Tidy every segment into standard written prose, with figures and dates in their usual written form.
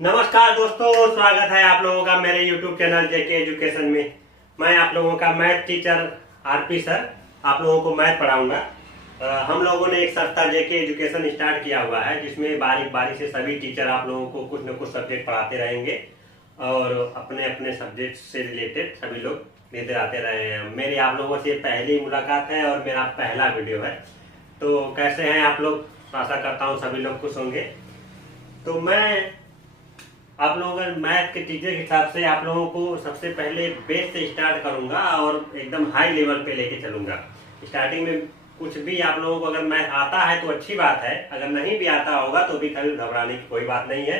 नमस्कार दोस्तों, स्वागत है आप लोगों का मेरे YouTube चैनल जेके एजुकेशन में। मैं आप लोगों का मैथ टीचर आरपी सर आप लोगों को मैथ पढ़ाऊंगा। हम लोगों ने एक संस्था जेके एजुकेशन स्टार्ट किया हुआ है, जिसमें बारीक बारीक से सभी टीचर आप लोगों को कुछ न कुछ सब्जेक्ट पढ़ाते रहेंगे और अपने अपने सब्जेक्ट से रिलेटेड सभी लोग लेते आते रहे हैं। मेरी आप लोगों से पहली मुलाकात है और मेरा पहला वीडियो है। तो कैसे हैं आप लोग? आशा करता हूँ सभी लोग खुश होंगे। तो मैं आप लोगों का मैथ के टीचर के हिसाब से आप लोगों को सबसे पहले बेस से स्टार्ट करूंगा और एकदम हाई लेवल पे लेके चलूंगा। स्टार्टिंग में कुछ भी आप लोगों को अगर मैथ आता है तो अच्छी बात है, अगर नहीं भी आता होगा तो भी कभी घबराने की कोई बात नहीं है।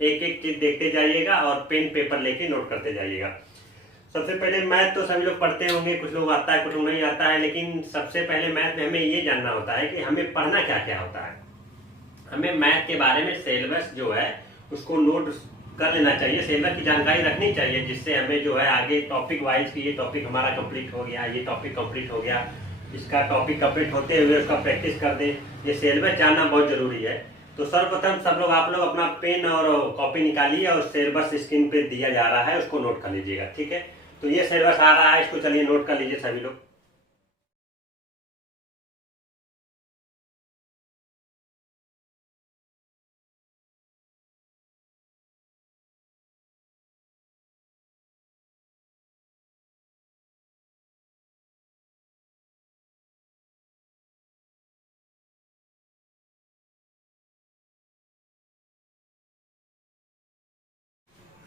एक एक चीज देखते जाइएगा और पेन पेपर लेके नोट करते जाइएगा। सबसे पहले मैथ तो सभी लोग पढ़ते होंगे, कुछ लोग आता है कुछ लोग नहीं आता है, लेकिन सबसे पहले मैथ में हमें ये जानना होता है कि हमें पढ़ना क्या क्या होता है। हमें मैथ के बारे में सिलेबस जो है उसको नोट कर लेना चाहिए, सिलेबस की जानकारी रखनी चाहिए, जिससे हमें जो है आगे टॉपिक वाइज की ये टॉपिक हमारा कंप्लीट हो गया, ये टॉपिक कंप्लीट हो गया, इसका टॉपिक कंप्लीट होते हुए उसका प्रैक्टिस कर दे। ये सिलेबस जानना बहुत जरूरी है। तो सर्वप्रथम सब लोग आप लोग अपना पेन और कॉपी निकालिए और सिलेबस स्क्रीन पे दिया जा रहा है उसको नोट कर लीजिएगा, ठीक है। तो ये सिलेबस आ रहा है, इसको चलिए नोट कर लीजिए सभी लोग।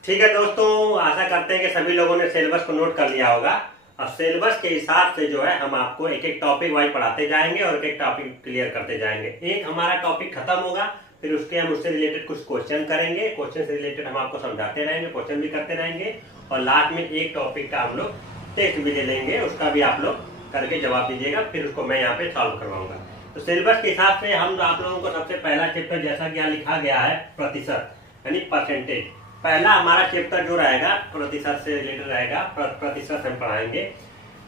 ठीक है दोस्तों, आशा करते हैं कि सभी लोगों ने सिलेबस को नोट कर लिया होगा। अब सिलेबस के हिसाब से जो है हम आपको एक एक टॉपिक वाइज पढ़ाते जाएंगे और एक एक टॉपिक क्लियर करते जाएंगे। एक हमारा टॉपिक खत्म होगा, फिर उसके हम उससे रिलेटेड कुछ क्वेश्चन करेंगे, क्वेश्चन से रिलेटेड हम आपको समझाते रहेंगे, क्वेश्चन भी करते रहेंगे और लास्ट में एक टॉपिक का हम लोग टेस्ट भी ले लेंगे, उसका भी आप लोग करके जवाब दीजिएगा, फिर उसको मैं यहाँ पे सॉल्व करवाऊंगा। तो सिलेबस के हिसाब से हम आप लोगों को सबसे पहला चैप्टर, जैसा कि यहाँ लिखा गया है, प्रतिशत यानी परसेंटेज। पहला हमारा चैप्टर जो रहेगा प्रतिशत से रिलेटेड रहेगा, प्रतिशत हम पढ़ाएंगे।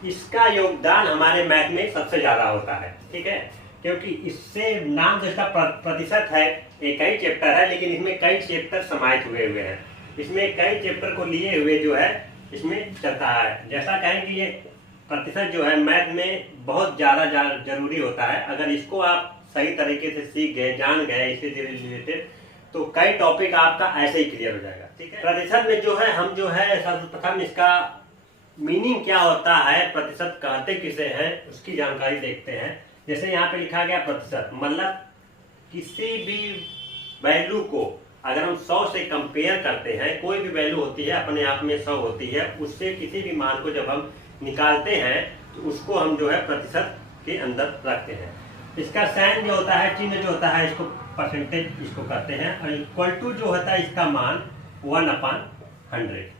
इसका योगदान हमारे मैथ में सबसे ज्यादा होता है, ठीक है, क्योंकि इससे नाम तो इसका प्रतिशत है, एक ही चैप्टर है, लेकिन इसमें कई चैप्टर समाहित हुए हैं। इसमें कई चैप्टर को लिए हुए जो है इसमें चलता है। जैसा कहें कि ये प्रतिशत जो है मैथ में बहुत ज्यादा जरूरी होता है। अगर इसको आप सही तरीके से सीख गए, जान गए इससे रिलेटेड, तो कई टॉपिक आपका ऐसे ही क्लियर हो जाएगा, ठीक है। प्रतिशत में जो है हम जो है सर्वप्रथम इसका मीनिंग क्या होता है, प्रतिशत कहते किसे हैं, उसकी जानकारी देखते हैं। जैसे यहाँ पे लिखा गया प्रतिशत, मतलब किसी भी वैल्यू को अगर हम 100 से कंपेयर करते हैं, कोई भी वैल्यू होती है अपने आप में 100 होती है, उससे किसी भी मान को जब हम निकालते हैं तो उसको हम जो है प्रतिशत के अंदर रखते हैं। इसका साइन जो होता है, चिन्ह जो होता है, इसको परसेंटेज इसको कहते हैं, और इक्वल टू जो होता है इसका मान 1/100।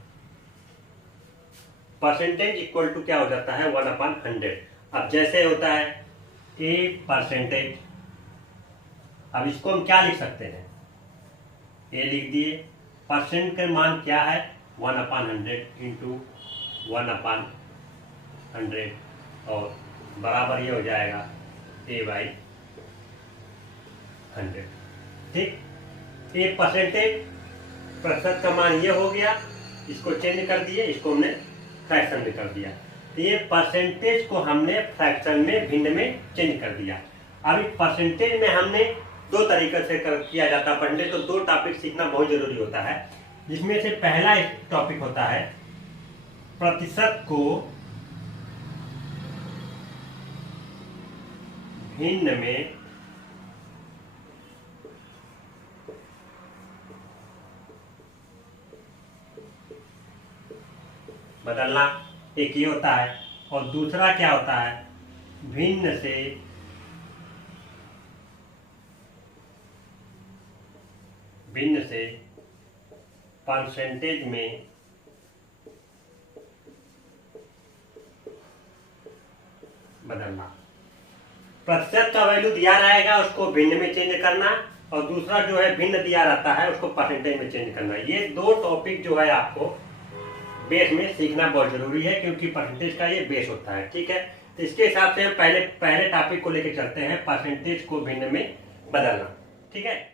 परसेंटेज इक्वल टू क्या हो जाता है 1/100। अब जैसे होता है ए परसेंटेज, अब इसको हम क्या लिख सकते हैं, ए लिख दिए, परसेंट का मान क्या है 1/100 इंटू 1/100 और बराबर ये हो जाएगा A/100, ठीक। ए परसेंटेज, प्रतिशत का मान ये हो गया, इसको चेंज कर दिए, इसको हमने फ्रैक्शन में कर दिया। तो ये परसेंटेज को हमने फ्रैक्शन में, भिन्न में चेंज कर दिया। अब इस परसेंटेज में हमने दो तरीके से किया जाता है परसेंटेज। तो दो टॉपिक सीखना बहुत जरूरी होता है, जिसमें से पहला टॉपिक होता है प्रतिशत को भिन्न में बदलना, एक ये होता है। और दूसरा क्या होता है, भिन्न से परसेंटेज में बदलना। प्रतिशत का वैल्यू दिया रहेगा, उसको भिन्न में चेंज करना, और दूसरा जो है भिन्न दिया रहता है उसको परसेंटेज में चेंज करना। ये दो टॉपिक जो है आपको बेस में सीखना बहुत जरूरी है, क्योंकि परसेंटेज का ये बेस होता है, ठीक है। तो इसके हिसाब से हम पहले टॉपिक को लेकर चलते हैं, परसेंटेज को भिन्न में बदलना, ठीक है।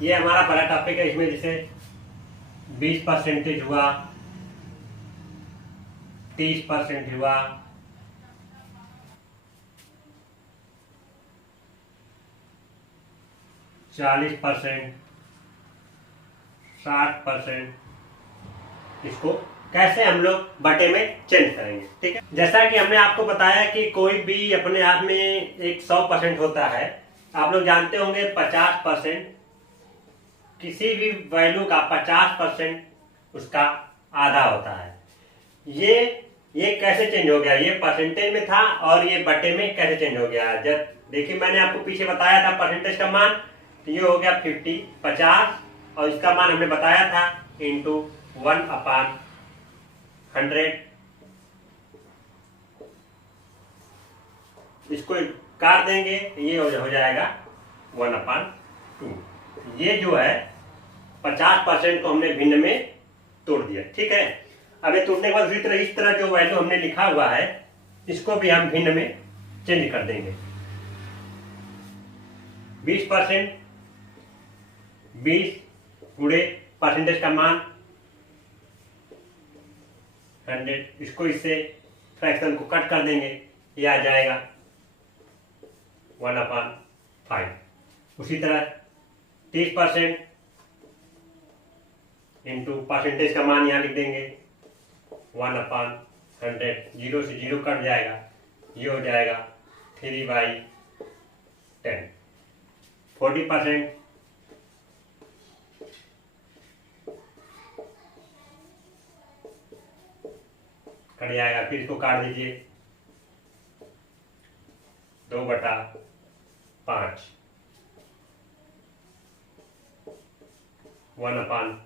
ये हमारा पहला टॉपिक है। इसमें जैसे 20% हुआ, 30% हुआ, 40%, 60%, इसको कैसे हम लोग बटे में चेंज करेंगे। ठीक है, जैसा कि हमने आपको बताया कि कोई भी अपने आप में एक 100% होता है। आप लोग जानते होंगे 50%, किसी भी वैल्यू का 50% उसका आधा होता है। ये कैसे चेंज हो गया? ये परसेंटेज में था और ये बटे में कैसे चेंज हो गया? जब देखिए मैंने आपको पीछे बताया था परसेंटेज का मान, तो ये हो गया 50, और इसका मान हमने बताया था इंटू 1/100। इसको काट देंगे, ये हो जाएगा 1/2। ये जो है 50% को हमने भिन्न में तोड़ दिया। ठीक है, अब ये तोड़ने के बाद उसी तरह इस तरह जो वैल्यू हमने लिखा हुआ है इसको भी हम भिन्न में चेंज कर देंगे। 20%, 20 गुणे परसेंटेज का मान 100, इसको इससे फ्रैक्शन को कट कर देंगे, ये आ जाएगा 1/5। उसी तरह 30% इंटू परसेंटेज का मान यहाँ लिख देंगे 1/100, 0 से 0 कट जाएगा, ये हो जाएगा 3/10। 40% कट जाएगा, फिर इसको काट दीजिए 2/5, 1/100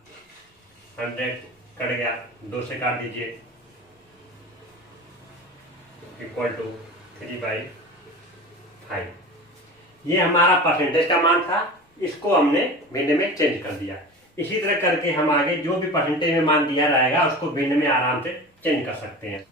कट गया, 2 से काट दीजिए, इक्वल टू 3/5। ये हमारा परसेंटेज का मान था, इसको हमने भिन्न में चेंज कर दिया। इसी तरह करके हम आगे जो भी परसेंटेज में मान दिया रहेगा उसको भिन्न में आराम से चेंज कर सकते हैं।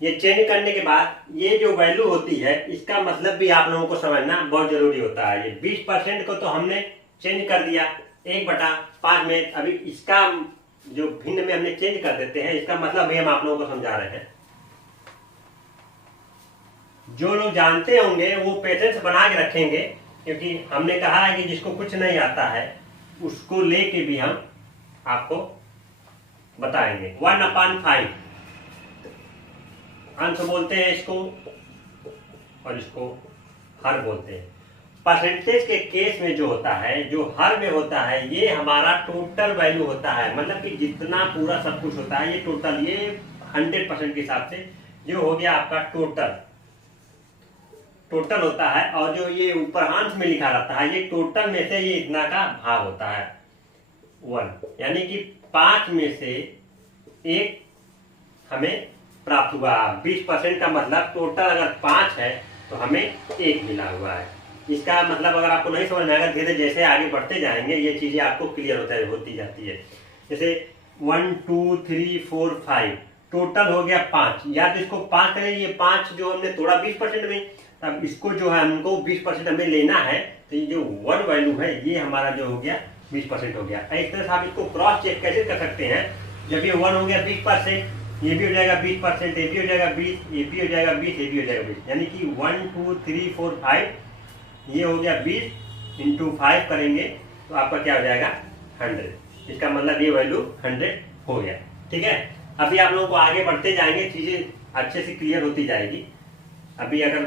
ये चेंज करने के बाद ये जो वैल्यू होती है इसका मतलब भी आप लोगों को समझना बहुत जरूरी होता है। ये 20% को तो हमने चेंज कर दिया 1/5 में, अभी इसका जो भिन्न में हमने चेंज कर देते हैं, इसका मतलब भी हम आप लोगों को समझा रहे हैं। जो लोग जानते होंगे वो पेशेंस बना के रखेंगे, क्योंकि हमने कहा है कि जिसको कुछ नहीं आता है उसको लेके भी हम आपको बताएंगे। 1/5 अंश बोलते हैं इसको, और इसको हर बोलते हैं। परसेंटेज के केस में जो होता है, जो हर में होता है, ये हमारा टोटल वैल्यू होता है, मतलब कि जितना पूरा सब कुछ होता है ये टोटल, ये 100% के हिसाब से ये हो गया आपका टोटल होता है। और जो ये ऊपर अंश में लिखा रहता है ये टोटल में से ये इतना का भाग होता है 1, यानी कि 5 में से 1 हमें प्राप्त हुआ। 20% का मतलब टोटल अगर 5 है तो हमें 1 मिला हुआ है। इसका मतलब अगर आपको नहीं समझ में आएगा, धीरे जैसे आगे बढ़ते जाएंगे ये चीजें आपको क्लियर होती जाती है। जैसे 1 2 3 4 5 टोटल हो गया 5, या तो इसको 5 करें, ये 5 जो हमने तोड़ा 20% में, तब इसको जो है हमको 20% हमें लेना है, तो ये जो 1 वैल्यू है ये हमारा जो हो गया 20% हो गया। इस तरह से आप इसको क्रॉस चेक कैसे कर सकते हैं? जब ये 1 हो गया 20%, ये भी हो जाएगा 20%, ये भी हो जाएगा 20, ये भी हो जाएगा 20, ये भी हो जाएगा 20, यानी कि 1 2 3 4 5 ये हो गया 20 इंटू 5 करेंगे तो आपका क्या हो जाएगा 100। इसका मतलब ये वैल्यू 100 हो गया। ठीक है, अभी आप लोगों को आगे बढ़ते जाएंगे, चीजें अच्छे से क्लियर होती जाएगी। अभी अगर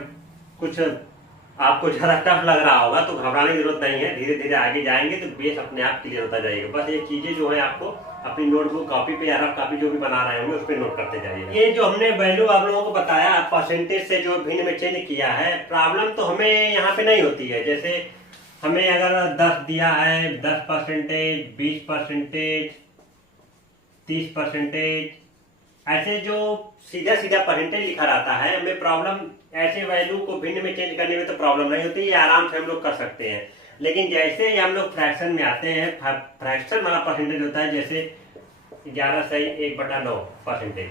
कुछ आपको ज्यादा टफ लग रहा होगा तो घबराने की जरूरत नहीं है, धीरे धीरे आगे जाएंगे तो बेस अपने आप क्लियर होता जाएगा। बस ये चीजें जो है आपको अपनी नोटबुक कॉपी पे या रफ कॉपी जो भी बना रहे होंगे उस पर नोट करते जाइए। ये जो हमने वैल्यू आप लोगों को बताया परसेंटेज से जो भिन्न में चेंज किया है, प्रॉब्लम तो हमें यहाँ पे नहीं होती है। जैसे हमें अगर 10 दिया है, 10%, 20%, 30%, ऐसे जो सीधा सीधा परसेंटेज लिखा रहता है, हमें प्रॉब्लम ऐसे वैल्यू को भिन्न में चेंज करने में तो प्रॉब्लम नहीं होती, ये आराम से हम लोग कर सकते हैं। लेकिन जैसे ही हम लोग फ्रैक्शन में आते हैं, फ्रैक्शन वाला परसेंटेज होता है, जैसे 11/1/9%,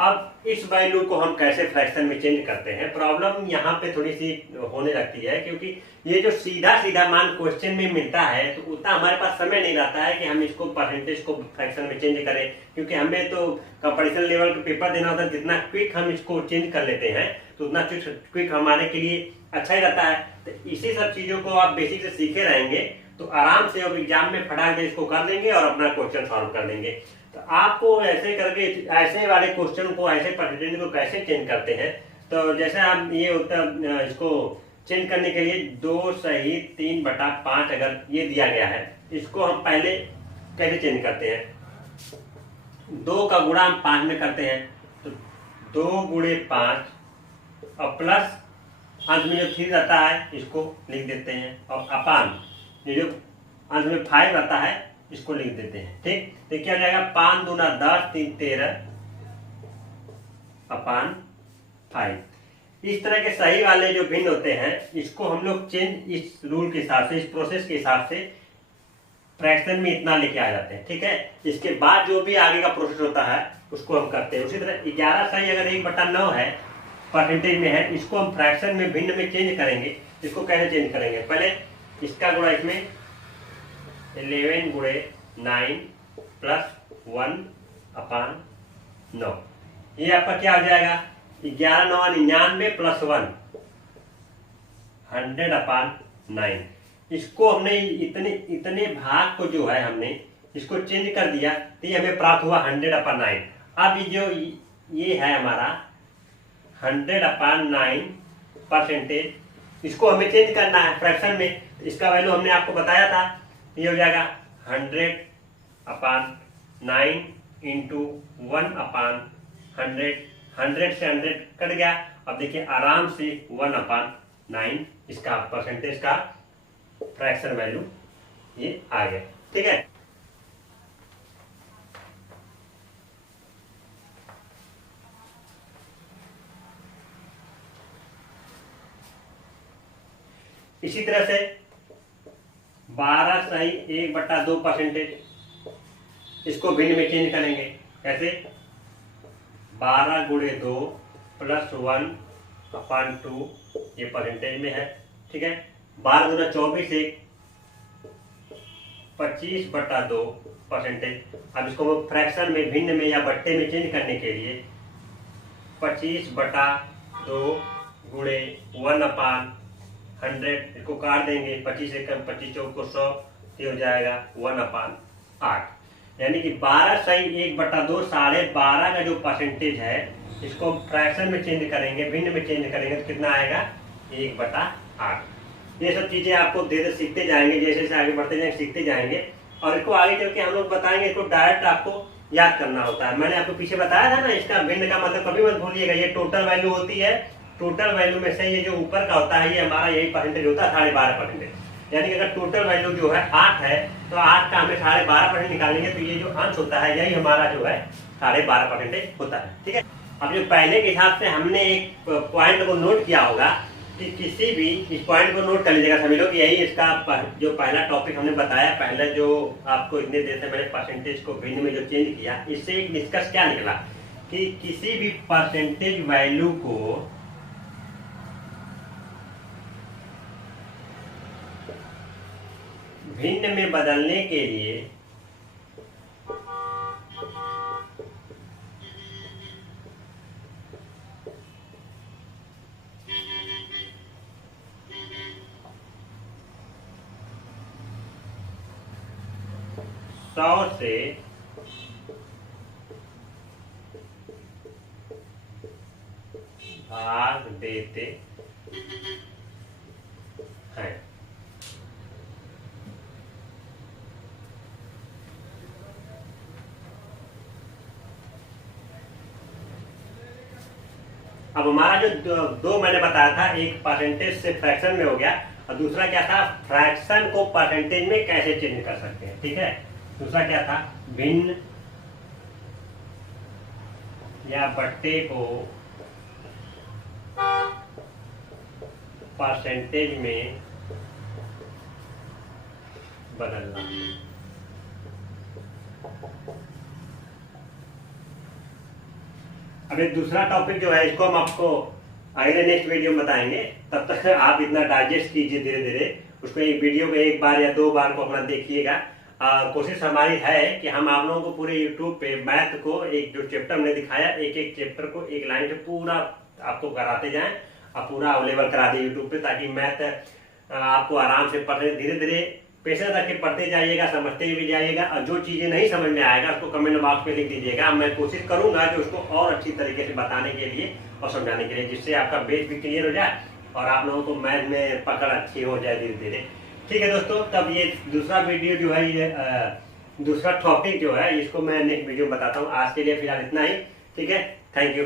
अब इस वैल्यू को हम कैसे फ्रैक्शन में चेंज करते हैं, प्रॉब्लम यहाँ पे थोड़ी सी होने लगती है, क्योंकि ये जो सीधा सीधा मान क्वेश्चन में मिलता है तो उतना हमारे पास समय नहीं रहता है कि हम इसको परसेंटेज को फ्रैक्शन में चेंज करें, क्योंकि हमें तो कंपटीशन लेवल का पेपर देना होता है। जितना क्विक हम इसको चेंज कर लेते हैं तो उतना क्विक हमारे के लिए अच्छा ही रहता है। तो इसी सब चीजों को आप बेसिक से सीखे रहेंगे तो आराम से अब एग्जाम में फटाक से इसको कर देंगे और अपना क्वेश्चन सॉल्व कर देंगे। तो आपको ऐसे करके ऐसे वाले क्वेश्चन को, ऐसे परसेंटेज को कैसे चेंज करते हैं, तो जैसे आप ये होता इसको चेंज करने के लिए 2 सही 3/5 अगर ये दिया गया है, इसको हम पहले कैसे चेंज करते हैं, 2 का गुणा हम 5 में करते हैं, तो 2 गुणे 5 और प्लस अंत में जो 3 रहता है इसको लिख देते हैं, और अपान ये जो अंत में 5 रहता है इसको लिख देते हैं। ठीक, तो क्या हो जाएगा, 5 दूना 10, 3 13 अपान 5। इस तरह के सही वाले जो भिन्न होते हैं इसको हम लोग चेंज इस रूल के हिसाब से, इस प्रोसेस के हिसाब से फ्रैक्शन में इतना लेके आ जाते हैं। ठीक है, इसके बाद जो भी आगे का प्रोसेस होता है उसको हम करते हैं। उसी तरह 11 सही अगर 1/9 है परसेंटेज में है, इसको हम फ्रैक्शन में भिन्न में चेंज करेंगे। इसको कैसे चेंज करेंगे, पहले इसका गुणा इसमें 11 गुणे 9 प्लस 1/9, ये आपका क्या हो जाएगा, 11 9 99 प्लस 1 100/9। इसको हमने इतने भाग को जो है हमने इसको चेंज कर दिया तो ये हमें प्राप्त हुआ 100/9। अब जो ये है हमारा 100/9 परसेंटेज, इसको हमें चेंज करना है फ्रैक्शन में। तो इसका वैल्यू हमने आपको बताया था, ये हो जाएगा 100/9 इंटू 1/100। 100 से 100 कट गया। अब देखिए आराम से 1/9 इसका परसेंटेज का फ्रैक्शन वैल्यू ये आ गया। ठीक है, इसी तरह से 12 सही 1/2 परसेंटेज, इसको भिन्न में चेंज करेंगे। कैसे, 12 गुणे 2 प्लस 1/2 ये परसेंटेज में है। ठीक है, 12 दूना 24 1 25/2 परसेंटेज। अब इसको फ्रैक्शन में भिन्न में या बट्टे में चेंज करने के लिए 25/2 गुणे 1/100, इसको काट देंगे, 25 1 25 4 को 100, ये हो जाएगा 1/8। यानी कि 12 सही 1/2 12.5 का जो परसेंटेज है इसको फ्रैक्शन में चेंज करेंगे, भिन्न में चेंज करेंगे तो कितना आएगा, 1/8। ये सब चीजें आपको धीरे धीरे सीखते जाएंगे, जैसे जैसे आगे बढ़ते जाएंगे सीखते जाएंगे, और इसको आगे चल के हम लोग बताएंगे। इसको डायरेक्ट आपको याद करना होता है। मैंने आपको पीछे बताया था ना, इसका भिन्न का मतलब कभी मत भूलिएगा। ये टोटल वैल्यू होती है, टोटल वैल्यू में से ये जो ऊपर का होता है ये हमारा यही परसेंटेज होता है 12.5%। यानी कि अगर टोटल वैल्यू जो है 8 है तो 8 का हमें 12.5% निकालेंगे तो ये जो अंश होता है यही हमारा जो है 12.5% होता है। ठीक है, अब जो पहले के हिसाब से हमने एक पॉइंट को नोट किया होगा कि किसी भी, इस पॉइंट को नोट कर लीजिएगा सभी लोग, यही इसका जो पहला टॉपिक हमने बताया, पहले जो आपको इतने देर से मैंने परसेंटेज को भिन्न में जो चेंज किया, इससे एक निष्कर्ष क्या निकला कि किसी भी परसेंटेज वैल्यू को भिन्न में बदलने के लिए सौ से भाग देते हैं। अब हमारा जो दो मैंने बताया था, एक परसेंटेज से फ्रैक्शन में हो गया और दूसरा क्या था, फ्रैक्शन को परसेंटेज में कैसे चेंज कर सकते हैं। ठीक है, दूसरा क्या था, भिन्न या बट्टे को परसेंटेज में बदलना। अभी दूसरा टॉपिक जो है इसको हम आपको अगले नेक्स्ट वीडियो में बताएंगे। तब तक आप इतना डाइजेस्ट कीजिए धीरे धीरे उसको, एक वीडियो को एक बार या 2 बार को अपना देखिएगा। कोशिश हमारी है कि हम आप लोगों को पूरे यूट्यूब पे मैथ को एक जो चैप्टर हमने दिखाया, एक एक चैप्टर को एक लाइन से पूरा आपको कराते जाएं और पूरा अवेलेबल करा दें यूट्यूब पे, ताकि मैथ आपको आराम से पढ़े, धीरे धीरे पेशेंस रख के पढ़ते जाइएगा, समझते भी जाइएगा। और जो चीजें नहीं समझ में आएगा उसको कमेंट बॉक्स पे लिख दीजिएगा। मैं कोशिश करूंगा कि उसको और अच्छी तरीके से बताने के लिए और समझाने के लिए, जिससे आपका बेस भी क्लियर हो जाए और आप लोगों को मैथ में पकड़ अच्छी हो जाए धीरे धीरे। ठीक है दोस्तों, तब ये दूसरा वीडियो जो है, ये दूसरा टॉपिक जो है इसको मैं नेक्स्ट वीडियो में बताता हूँ। आज के लिए फिलहाल इतना ही। ठीक है, थैंक यू।